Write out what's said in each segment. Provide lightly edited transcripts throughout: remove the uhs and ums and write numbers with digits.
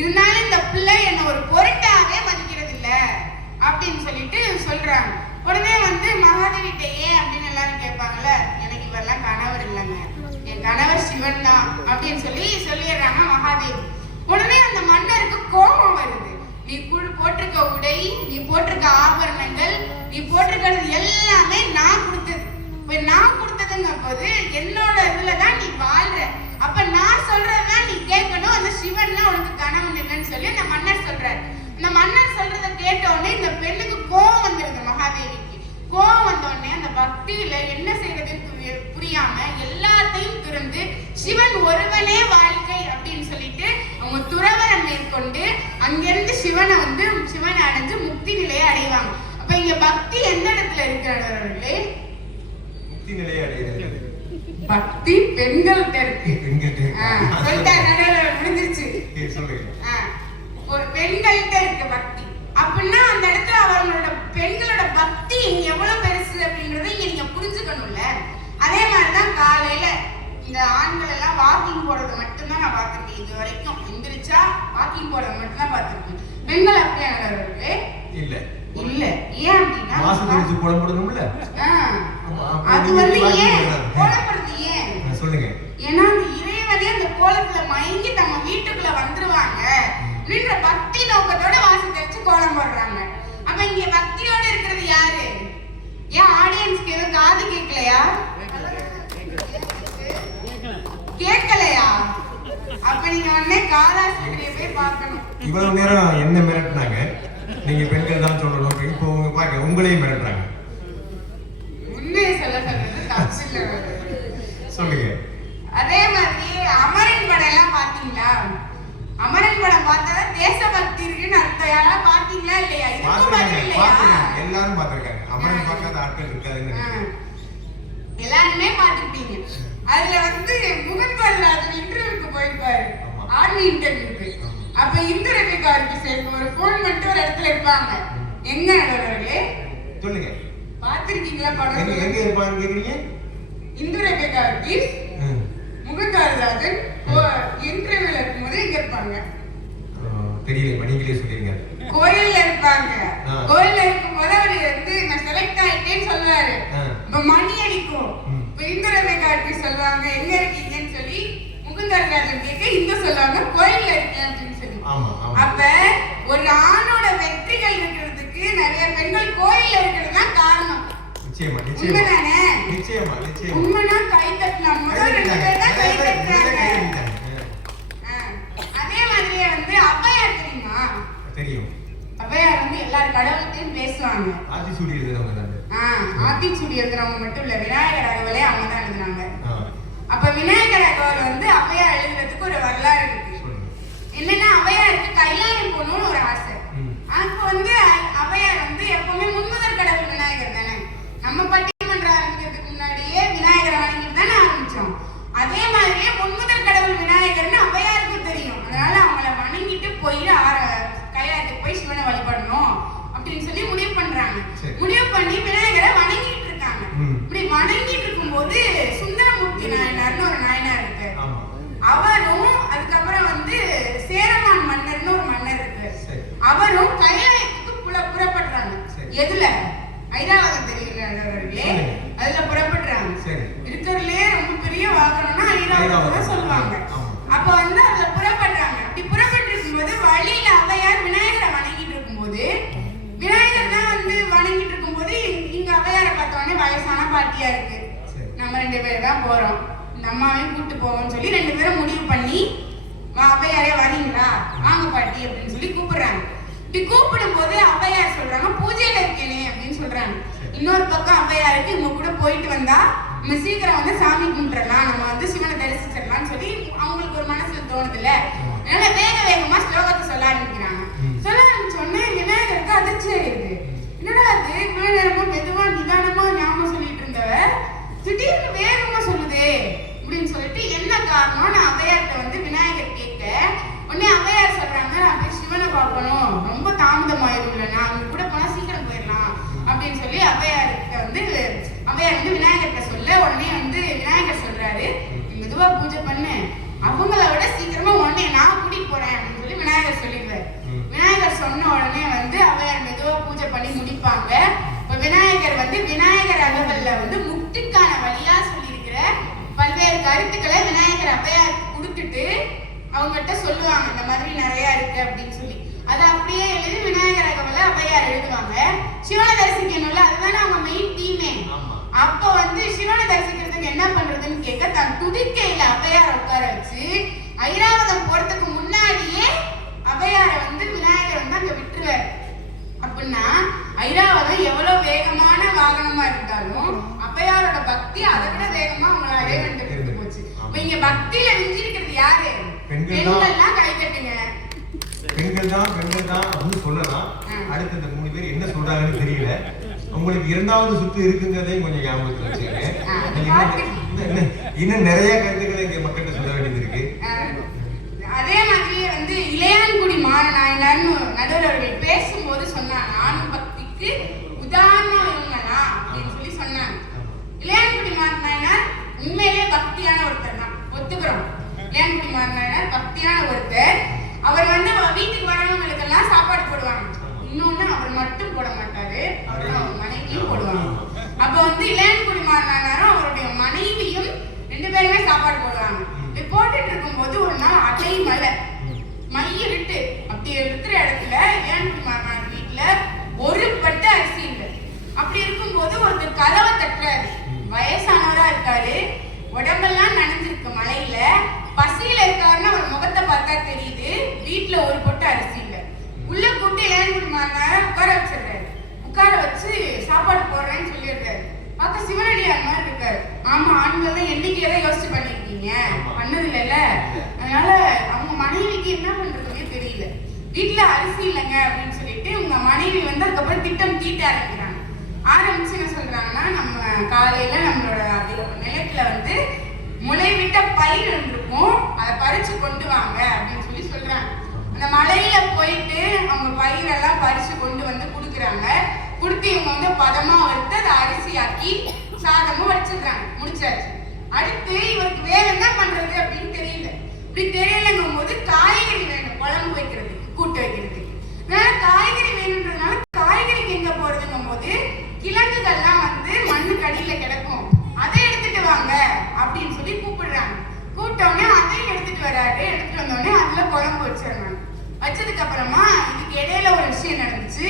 இருந்தாலும் இந்த பிள்ளை என்ன ஒரு பொருட்டாவே மதிக்கிறது இல்ல அப்படின்னு சொல்லிட்டு சொல்றாங்க. உடனே வந்து மகாதேவிட்ட ஏன் அப்படின்னு எல்லாரும் கேட்பாங்கல்ல, எனக்கு இவரெல்லாம் கணவர் இல்லைங்க, என் கணவர் சிவன் தான் அப்படின்னு சொல்லிடுறாங்க மகாதேவி. உடனே அந்த மன்னருக்கு கோபம் வருது. நீ போட்டிருக்க உடை, நீ போட்டிருக்க ஆபரணங்கள், நீ போட்டிருக்கிறது எல்லாமே நான் கொடுத்தது. இப்ப நான் கொடுத்ததுங்க போது என்னோட இதுலதான் நீ வாழ்ற, அப்ப நான் சொல்றதுதான் நீ கேட்கணும். அந்த சிவன்லாம் உனக்கு கணவன் இல்லைன்னு சொல்லி அந்த மன்னர் சொல்றாரு. இந்த மன்னர் சொல்றதை கேட்ட உடனே இந்த பெண்ணுக்கு கோபம் வந்துருது. மகாதேவிக்கு கோபம் வந்த உடனே அந்த பக்தியில என்ன செய்யறதுன்னு புரியாம எல்லாத்தையும் துறந்து சிவன் ஒருவனே வாழ்க்கை அப்படின்னு சொல்லிட்டு அவங்க துறவரம் மேற்கொண்டு அங்கிருந்து சிவனை அடைஞ்சு முக்தி நிலையை அடைவாங்க. அப்ப இங்க பக்தி எந்த இடத்துல இருக்கிறவர்களே? முக்தி நிலையை அடைகிறது பக்தி பெண்கள்கிட்ட இருக்கு. முடிஞ்சிருச்சு. ஒரு பெண்கள்கிட்ட இருக்கு பக்தி. அப்படின்னா அந்த இடத்துல அவங்களோட பெண்களோட பக்தி எவ்வளவு பெருசு அப்படின்றத இங்க நீங்க புரிஞ்சுக்கணும்ல. அதே மாதிரிதான் காலையில இந்த ஆண்கள் எல்லாம் வாக்கிங் போறது மட்டும்தான் நான் பார்த்திருக்கேன். இது வரைக்கும் எந்திரிச்சா வாக்கிங் போறது மட்டும்தான் பார்த்திருக்கேன். பெண்கள் அப்படியே நடவடிக்கை இல்ல இல்ல. ஏன் அப்படின்னா கோலம் போடணும்ல. அது வந்து ஏன் கோலப்படுறது ஏன் சொல்லுங்க. ஏன்னா அந்த இறைவனே அந்த கோலத்துல மயங்கி நம்ம வீட்டுக்குள்ள வந்துருவாங்க அப்படின்ற பக்தி நோக்கத்தோட வாசி தெரிச்சு கோலம் போடுறாங்க. அப்ப இங்க பக்தியோட இருக்கிறது யாரு? ஏன் ஆடியன்ஸ்க்கு எதுவும் காது கேட்கலையா? கேட்கலையா? அப்ப நீங்க உடனே காதாஸ்பத்திரியை போய் பார்க்கணும். இவ்வளவு நேரம் என்ன மிரட்டினாங்க? நீங்க பெண்கள் தான் சொல்லணும், இப்போ பாக்க உங்களையும் மிரட்டுறாங்க. உண்மையை சொல்றது தப்பு இல்ல. சொல்லுங்க. அதே மாதிரி அமரன் படம் எல்லாம் பாத்தீங்களா? அமரன் படம் பார்த்தா தேசபக்தி இருக்குன்னு அர்த்தம். யாராவது பாத்தீங்களா இல்லையா? எல்லாரும் பாத்திருக்காங்க. அமரன் பார்க்காத ஆட்கள் இருக்காதுன்னு எல்லாருமே பாத்துருப்பீங்க. அதுல வந்து முகன்வரராஜன் இன்டர்வியூக்கு போயிருப்பாரு, ஆர்மி இன்டர்வியூக்கு. அப்ப இந்து ரவிகாருக்கு சேர்ந்து ஒரு போன் பண்ணிட்டு ஒரு இடத்துல இருப்பாங்க. எங்க நடுவர்களே சொல்லுங்க, பாத்திருக்கீங்களா படம்? எங்க இருப்பாங்க கேக்குறீங்க? இந்து ரவிகாருக்கு முகன்வரராஜன் இன்டர்வியூல இருக்கும்போது எங்க இருப்பாங்க தெரியல, நீங்களே சொல்லிருங்க. கோயில்ல இருப்பாங்க. கோயில்ல இருக்கும்போது அவரு வந்து நான் செலக்ட் ஆயிட்டேன்னு சொல்லுவாரு. இப்ப மணி அடிக்கும். இப்ப இந்து ரவிகாருக்கு சொல்லுவாங்க எங்க இருக்கீங்கன்னு சொல்லி, முகுந்தராஜன் கேட்க இந்து சொல்லுவாங்க கோயில்ல இருக்கேன் அப்படின்னு சொல்லி. அப்ப ஒரு ஆணோட வெற்றிகள் இருக்கிறதுக்கு நிறைய பெண்கள் கோயில்ல இருக்கிறது தான் காரணம். நிச்சயமா உண்மைதானே? நிச்சயமா நிச்சயமா. உண்மைனா கை தட்டலாம். முதல் 2 பேர் தான் கை தட்டுறாங்க. அதே மாதிரியே வந்து அவ்வையார் தெரியுமா? தெரியும். அவ்வையார் வந்து எல்லா கடவுள்கிட்டையும் பேசுவாங்க. ஆத்திச்சூடி எழுதுறவங்க தான். ஆத்திச்சூடி எழுதுறவங்க மட்டும் இல்ல, விநாயகர் அகவலே அவங்க தான் எழுதுனாங்க. அப்ப விநாயகர் அகவல் வந்து அவ்வையார் எழுதுறதுக்கு ஒரு வரலாறு இருக்கு. என்னன்னா அவ்வையாருக்கு கைலாயம் போகணும்னு ஒரு ஆசை. அப்ப வந்து அவ்வையார் வந்து எப்பவுமே முன்முதல் கடவுள் விநாயகர் தானே. நம்ம பட்டிமன்றம் ஆரம்பிக்கிறதுக்கு முன்னாடியே விநாயகரை வணங்கிட்டு தானே ஆரம்பிச்சோம். அதே மாதிரியே முன்முதல் கடவுள் விநாயகர்னு அவ்வையாருக்கும் தெரியும். அதனால அவங்கள வணங்கிட்டு போய் கைலாயத்துக்கு போய் சிவனை வழிபடணும் அப்படின்னு சொல்லி முடிவு பண்றாங்க. முடிவு பண்ணி விநாயகரை வணங்கிட்டு இருக்காங்க. இப்படி வணங்கிட்டு இருக்கும்போது சுந்தரமூர்த்தி நாயனார்னு ஒரு நாயனார் இருக்கு. அவரும் அதுக்கப்புறம் வந்து சேரமான் மன்னர்னு ஒரு மன்னர் இருக்கு. அவரும் கைலாயத்துக்கு புறப்படுறாங்க. எதுல? ஐராவதம் தெரியல, அதுல புறப்படுறாங்க. இருக்கிறதுலே ரொம்ப பெரிய வாகனம்னா ஐராவதம் சொல்லுவாங்க. அப்ப வந்து அதுல புறப்படுறாங்க. அப்படி புறப்பட்டு இருக்கும்போது வழியில அவ்வையார் விநாயகரை வணங்கிட்டு இருக்கும்போது, விநாயகர் தான் வந்து வணங்கிட்டு இருக்கும்போது இங்க அவ்வையாரை பார்த்தோன்னே வயசான பாட்டியா இருக்கு, நம்ம 2 பேர் தான் போறோம், இந்த அம்மாவையும் கூட்டு போவோம்னு சொல்லி 2 பேரும் முடிவு பண்ணி அவ்வையாரே வரீங்களா வாங்க பாட்டி அப்படின்னு சொல்லி கூப்பிடுறாங்க. இப்படி கூப்பிடும் போது அவ்வையார் சொல்றாங்க பூஜையில இருக்கேனே அப்படின்னு சொல்றாங்க. இன்னொரு பக்கம் அவ்வையாருக்கு இவங்க கூட போயிட்டு வந்தா நம்ம சீக்கிரம் வந்து சாமி கும்பிட்டுறலாம், நம்ம வந்து சிவனை தரிசிச்சிடலாம்னு சொல்லி அவங்களுக்கு ஒரு மனசுல தோணுதுல. அதனால வேகமா ஸ்லோகத்தை சொல்ல ஆரம்பிக்கிறாங்க. சொல்ல ஆரம்பிச்சோடனே விநாயகருக்கு அதிர்ச்சி ஆயிடுது. என்னடா அது இவ்வளவு நேரமா மெதுவா நிதானமா ஞாபகம் சொல்லிட்டு இருந்தவ திடீர்னு வேகமா சொல்லுதே அப்படின்னு சொல்லிட்டு என்ன காரணம் நான் அவ்வையார்கிட்ட வந்து விநாயகர் கேட்க, உடனே அவ்வையார் சொல்றாங்க நான் போய் சிவனை பார்க்கணும், ரொம்ப தாமதமாயிரும்ல, நான் அவங்க கூட போனா சீக்கிரம் போயிடலாம் அப்படின்னு சொல்லி அவ்வையார்கிட்ட வந்து அவ்வையார் வந்து விநாயகர்கிட்ட சொல்ல, உடனே வந்து விநாயகர் சொல்றாரு மெதுவா பூஜை பண்ணு, அவங்கள விட சீக்கிரமா உடனே நான் கூட்டிட்டு போறேன் அப்படின்னு சொல்லி விநாயகர் அவங்ககிட்ட சொல்லுவாங்க இந்த மாதிரி நிறைய இருக்கு அப்படின்னு சொல்லி. அதை அப்படியே எழுதி விநாயகர் அகவலை அவ்வையார் எழுதுவாங்க. சிவனை தரிசிக்கணும்ல, அதுதானே அவங்க மெயின் தீமே. அப்ப வந்து சிவனை தரிசிக்கிறதுக்கு என்ன பண்றதுன்னு கேட்க, தன் துதிக்கையில அவ்வையார் உட்கார வச்சு ஐராவதம் போறதுக்கு முன்னாடியே அவ்வையாரை வந்து விநாயகர் வந்து அங்க விட்டுருவாரு. அப்படின்னா ஐராவதம் எவ்வளவு வேகமான வாகனமா இருந்தாலும் அவ்வையாரோட பக்தி அதை விட வேகமா அவங்களை அடைய வேண்டியது போச்சு. இப்ப இங்க பக்தியில விஞ்சிருக்கிறது யாரு? பெண்கள்லாம் கை தட்டுங்க. பெண்கள் தான் அப்படின்னு சொல்லலாம். அடுத்த இந்த 3 பேர் என்ன சொல்றாங்கன்னு தெரியல. உங்களுக்கு 2வது சுற்று இருக்குங்கிறதையும் கொஞ்சம் ஞாபகத்துல வச்சுக்கோங்க. இன்னும் நிறைய கருத்துக்களை இங்க மக்கள்கிட்ட சொல்ல வேண்டியது இருக்கு. அதே மாதிரியே வந்து இளையான்குடி மாறநாயனார்னு நடுவர் அவர்கள் பேசும்போது சொன்னாங்க, ஆணும் பக்திக்கு உதாரணம் இவங்கலாம் அப்படின்னு சொல்லி சொன்னாங்க. இளையான்குடி மாறநாயனார் உண்மையிலே பக்தியான ஒருத்தர் தான், ஒத்துக்கிறோம். இளையான்குடி மாறநாயனார் பக்தியான ஒருத்தர். அவர் வந்து வீட்டுக்கு வரவங்களுக்கு எல்லாம் சாப்பாடு போடுவாங்க. இன்னொன்னு அவர் மட்டும் போட மாட்டாரு, அப்புறம் அவர் மனைவியும் போடுவாங்க. அப்ப வந்து இளையான்குடி மாறநாயனாரும் அவருடைய மனைவியும் 2 பேருமே சாப்பாடு போடுவாங்க. போட்டுட்டு இருக்கும்போது ஒரு நாள் அடை மழை, மையிருட்டு அப்படி இருக்கிற இடத்துல இளையான்குடி மாறனார் வீட்டுல ஒரு பட்ட அரிசி இல்லை. அப்படி இருக்கும்போது ஒருத்தர் கதவை தட்டுறாரு. வயசானவரா இருக்காரு, உடம்பெல்லாம் நனைஞ்சிருக்கு மழையில, பசியில இருக்காருன்னு அவர் முகத்தை பார்த்தா தெரியுது. வீட்டுல ஒரு பொட்டு அரிசி இல்லை. உள்ள கூப்பிட்டு இளையான்குடி மாறனார் உட்கார வச்சிடுறாரு. உட்கார வச்சு சாப்பாடு போடுறேன்னு சொல்லிடுறாரு. பார்க்க சிவனடியார் மாதிரி இருக்காரு. ஆமா, ஆண்கள் தான் என்னைக்கு எதை யோசிச்சு பண்ணிருக்கீங்க, பண்ணது இல்லைல்ல. அதனால அவங்க மனைவிக்கு என்ன பண்றதுன்னே தெரியல. வீட்டுல அரிசி இல்லைங்க அப்படின்னு சொல்லிட்டு உங்க மனைவி வந்து அதுக்கப்புறம் திட்டம் தீட்ட ஆரம்பிச்சு என்ன சொல்றாங்கன்னா, நம்ம காலையில நம்மளோட நிலத்துல வந்து முளைவிட்ட பயிர் இருக்கும், அதை பறிச்சு கொண்டு வாங்க அப்படின்னு சொல்லி சொல்றாங்க. அந்த மலையில போயிட்டு அவங்க பயிரெல்லாம் பறிச்சு கொண்டு வந்து கொடுக்குறாங்க. கொடுத்து இவங்க வந்து பதமா வறுத்து அதை அரிசியாக்கி சாதமும் வச்சிடுறாங்க. முடிச்சாச்சு. அடுத்து இவருக்கு வேற என்ன பண்றது அப்படின்னு தெரியல. இப்படி தெரியலங்கும் போது காய்கறி வேணும், குழம்பு வைக்கிறதுக்கு, கூட்டு வைக்கிறதுக்கு. அதனால காய்கறி வேணுன்றதுனால காய்கறிக்கு எங்க போறதுங்கும் போது கிழங்குகள்லாம் வந்து மண்ணுக்கு அடியில கிடக்கும், அதை எடுத்துட்டு வாங்க அப்படின்னு சொல்லி கூப்பிடுறாங்க. கூப்பிட்டோடனே அதையும் எடுத்துட்டு வராரு. எடுத்துட்டு வந்தோடனே அதுல குழம்பு வச்சிடறாங்க. வச்சதுக்கு அப்புறமா இதுக்கு இடையில ஒரு விஷயம் நடந்துச்சு.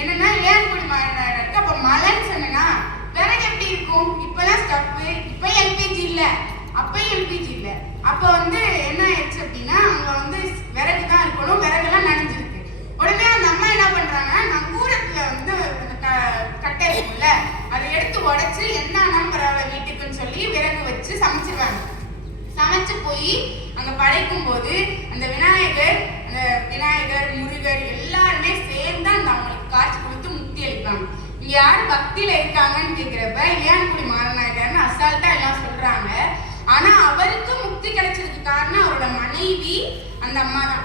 என்னன்னா, இளையான்குடி மாறனாருக்கு அப்ப மழைன்னு சொன்னா விறகு எப்படி இருக்கும்? இப்பெல்லாம் ஸ்டவ், இப்ப எல்பிஜி இல்ல, அப்பயும் எல்பிஜி இல்ல. அப்ப வந்து என்ன ஆயிடுச்சு அப்படின்னா, அங்க வந்து விறகு தான் இருக்கணும், விறகுலாம் நனைஞ்சிருக்கு. உடனே அந்த அம்மா என்ன பண்றாங்கன்னா, நங்கூரத்துல வந்து கட்டை இருக்கும்ல, அதை எடுத்து உடைச்சு என்ன நம்புறாங்க வீட்டுக்குன்னு சொல்லி விறகு வச்சு சமைச்சிருவாங்க. சமைச்சு போய் அங்க படைக்கும் போது அந்த விநாயகர் முருகர் எல்லாருமே சேர்ந்து அந்த அவங்களுக்கு காட்சி கொடுத்து முக்தி அளிப்பாங்க. இங்க யாரு பக்தியில இருக்காங்கன்னு கேக்குறப்ப இளையான்குடி மாறநாயகர்னு அசால்ட்டா எல்லாம் சொல்றாங்க. ஆனா அவருக்கு முக்தி கிடைச்சதுக்கு காரணம் அவரோட மனைவி அந்த அம்மா தான்.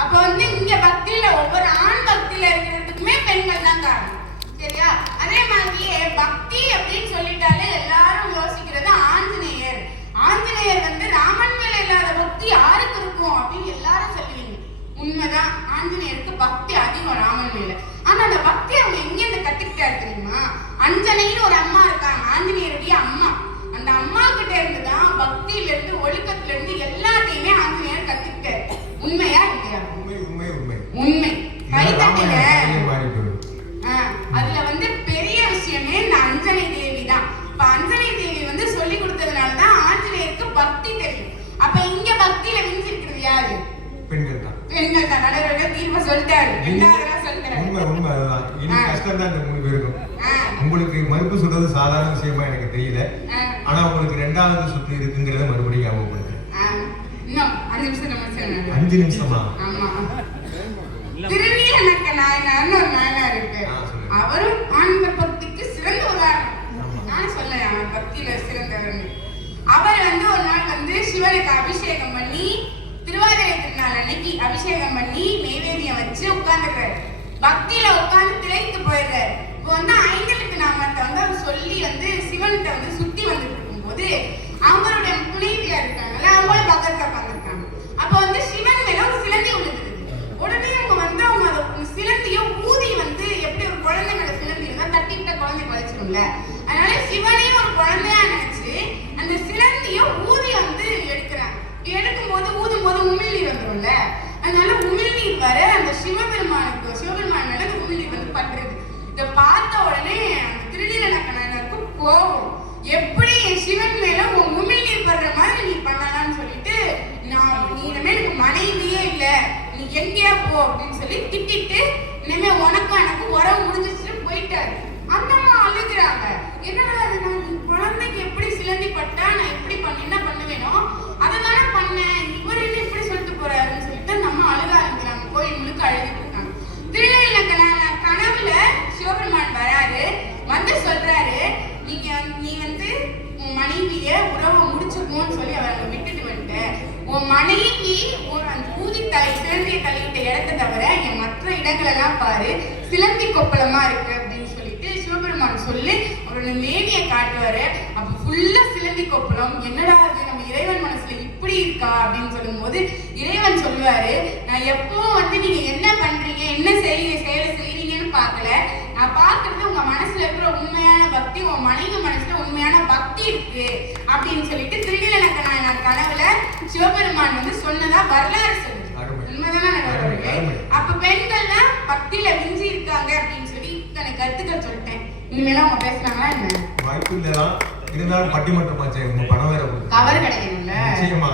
அப்ப வந்து இங்க பக்தியில ஒவ்வொரு ஆண் பக்தியில இருக்கிறதுக்குமே பெண்கள் தான் காரணம். சரியா? அதே மாதிரியே பக்தி அப்படின்னு சொல்லிட்டாலே எல்லாரும் யோசிக்கிறது ஆஞ்சநேயர். ஆஞ்சநேயர் வந்து ராமன் மேல இல்லாத பக்தி யாருக்கு இருக்கும் அப்படின்னு எல்லாரும் சொல்லுவீங்க. உண்மைதான், ஆஞ்சநேயருக்கு பக்தி அதிகம் ராமன் மேல. ஆனா அந்த பக்தி அவங்க எங்க இருந்து கத்துக்கிட்டாரு தெரியுமா? அஞ்சனைன்னு ஒரு அம்மா இருக்காங்க, ஆஞ்சநேயருடைய அம்மா. அந்த அம்மா கிட்ட இருந்துதான் பக்தியில இருந்து ஒழுக்கத்துல இருந்து எல்லாத்தையுமே ஆஞ்சநேயர் கத்துக்கிட்டாரு. உண்மையா இல்லையா? உண்மை. கைத்தட்டுங்க. அதுல வந்து பெரிய விஷயமே இந்த அஞ்சனை தேவி தான். இப்ப அஞ்சனை தேவி வந்து சொல்லி கொடுத்ததுனாலதான் ஆஞ்சநேயருக்கு பக்தி தெரியும். அப்ப இங்க பக்தியில மிஞ்சிருக்கிறது யாரு? பெண்கள் தான். நடுவர்கள் தீர்ப்ப சொல்லிட்டாரு. உண்மை அதுதான். இனி கஷ்டம் தான் இந்த 3 பேருக்கும். உங்களுக்கு மறுப்பு சொல்றது சாதாரண விஷயமா எனக்கு தெரியல. ஆனா உங்களுக்கு 2வது சுற்று இருக்குங்கிறத மறுபடியும் ஞாபகப்படுத்துறேன். இன்னும் 5 நிமிஷமா? ஆமா. திருநீலநக்க நாயனார்னு ஒரு நாயனார் இருக்கு. அவரும் ஆன்மீக பக்திக்கு சிறந்த உதாரணம். நான் சொல்ல அவர் பக்தியில சிறந்தவர்னு. அவர் வந்து ஒரு நாள் வந்து சிவனுக்கு அபிஷேகம் பண்ணி, திருவாதிரை திருநாள் அன்னைக்கு அபிஷேகம் பண்ணி நைவேத்தியம் வச்சு உட்கார்ந்துடுறாரு. பக்தியில உட்கார்ந்து திளைத்து போயிடுறாரு. இப்போ வந்து ஐந்தலுக்கு நாமத்தை வந்து அவர் சொல்லி வந்து சிவன்கிட்ட வந்து சுத்தி வந்துட்டு இருக்கும்போது அவங்களுடைய துணைவியா இருக்காங்கல்ல, அவங்களும் பக்கத்துல உட்காந்துருக்காங்க. அப்ப வந்து சிவன் மேல ஒரு சிலந்தி விழுந்துருது. உடனே அவங்க வந்து அவங்க சிலந்திய ஊதி வந்து எப்படி ஒரு குழந்தை மேல சிலந்தி இருந்தா தட்டிவிட்ட குழந்தை பழிச்சிடும்ல, அதனால சிவனையும் ஒரு குழந்தையா நினைச்சு அந்த சிலந்திய ஊதி வந்து எடுக்கிறாங்க. எடுக்கும் போது ஊதும் போது உமிழ் வர்ற மாதிரி நீ பண்ணலாம்னு சொல்லிட்டு நீ இனிமே எனக்கு மனைவியே இல்ல, நீ எங்கேயா போ அப்படின்னு சொல்லி திட்டிட்டு இனிமே உனக்கும் எனக்கு உறவு முடிஞ்சிச்சுன்னு போயிட்டாரு. அந்த அம்மா அழுகுறாங்க. என்னடா அது, நான் குழந்தைக்கு எப்படி சிலந்தி பட்டா நான் எப்படி என்ன பண்ணுவேனோ அதை தானே பண்ணேன், இவர் என்ன இப்படி சொல்லிட்டு போறாருன்னு சொல்லிட்டு அந்த அம்மா அழுக ஆரம்பிக்கிறாங்க. கோயில் முழுக்க அழுதுட்டு இருக்காங்க. திருநெல்வேலியில கனவுல சிவபெருமான் வராரு, வந்து சொல்றாரு, நீ வந்து உன் மனைவிய உறவை முடிச்சுக்கோன்னு சொல்லி அவரை விட்டுட்டு வந்துட்ட. உன் மனைவி அந்த ஊதி சிலந்தியை தள்ளிட்ட இடத்தை தவிர என் மற்ற இடங்கள் எல்லாம் பாரு, சிலந்தி கொப்பளமா இருக்கு அப்படின்னு சொல்லிட்டு சிவபெருமான் சொல்லி அவரோட மேனியை காட்டுவாரு. அப்ப ஃபுல்லா சிலந்தி கொப்பளம். என்னடா அது, நம்ம இறைவன் மனசுல இப்படி இருக்கா அப்படின்னு சொல்லும் போது இறைவன் சொல்லுவாரு, நான் எப்போ வந்து நீங்க என்ன பண்றீங்க, என்ன செயலை செய்றீங்கன்னு பார்க்கல, நான் பார்க்கறது உங்க மனசுல இருக்கிற உண்மையான பக்தி, உன் மனைவி மனசுல உண்மையான பக்தி இருக்கு அப்படின்னு சொல்லிட்டு திருநீலக்கண்ண கனவுல சிவபெருமான் வந்து சொன்னதா வரலாறு சொல்லுது. உண்மைதானே? அப்ப பெண்கள்லாம் பக்தியில விஞ்சி இருக்காங்க அப்படின்னு சொல்லி இத்தனை கருத்துக்கள் சொல்லிட்டேன். இனிமேல அவங்க பேசுறாங்களா என்ன? வாய்ப்பு இல்லதான், இருந்தாலும் பட்டிமன்றமாச்சே, உங்க பணம் வேற கவர் கிடைக்கணும்ல. நிச்சயமா.